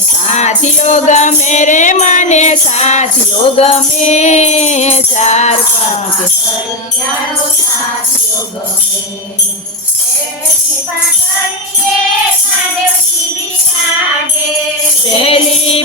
સાથીઓ ગમે રે મને સાથીઓ ગમે 4 5 પહેલી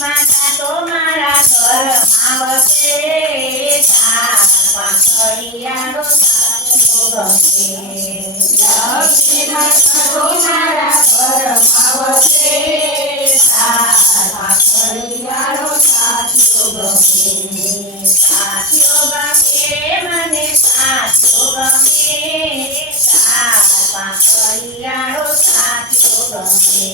માતા તો મારા ઘરમાં વસે 4 5 લક્ષ્મી માતા તો મારા ઘરમાં વસે 4 5 સાથીઓ ગમે મને સાથીઓ ગમે 4 5 સાથીઓ ગમે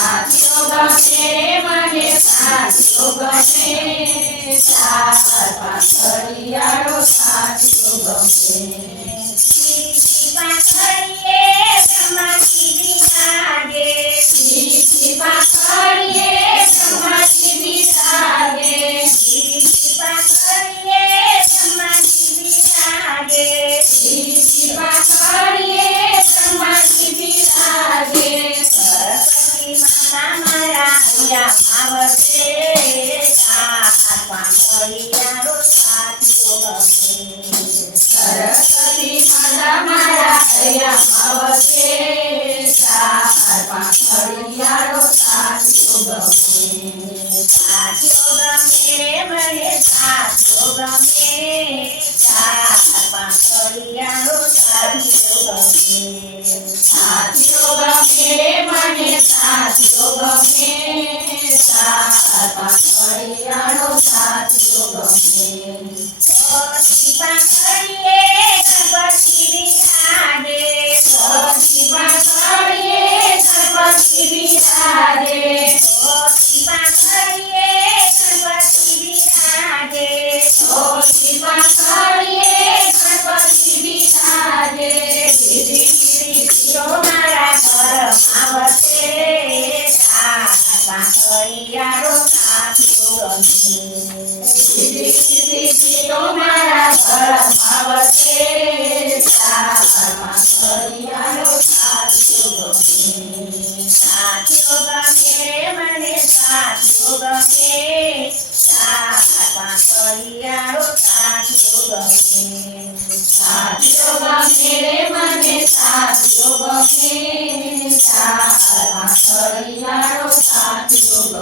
સાથીઓ ગમે મને સાથીઓ ગમે 4 5 સાથીઓ ગમે સરસ્વતી માતા મારા હૈયામાં વસે 4 5 સાથીઓ ગમે મને સાથીઓ ગમે 4 5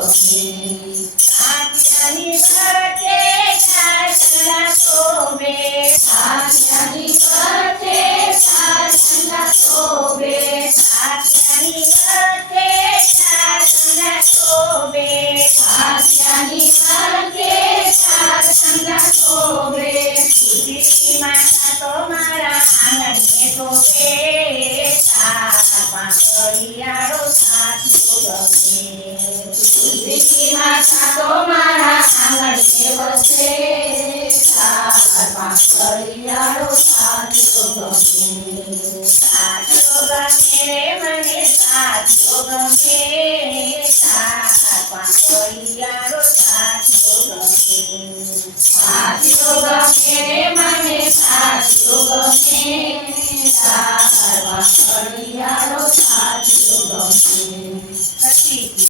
સાથીઓ ગમે મને સાથીઓ ગમે 4 5 સાથીઓ ગમે ઘડિયાળો સાથ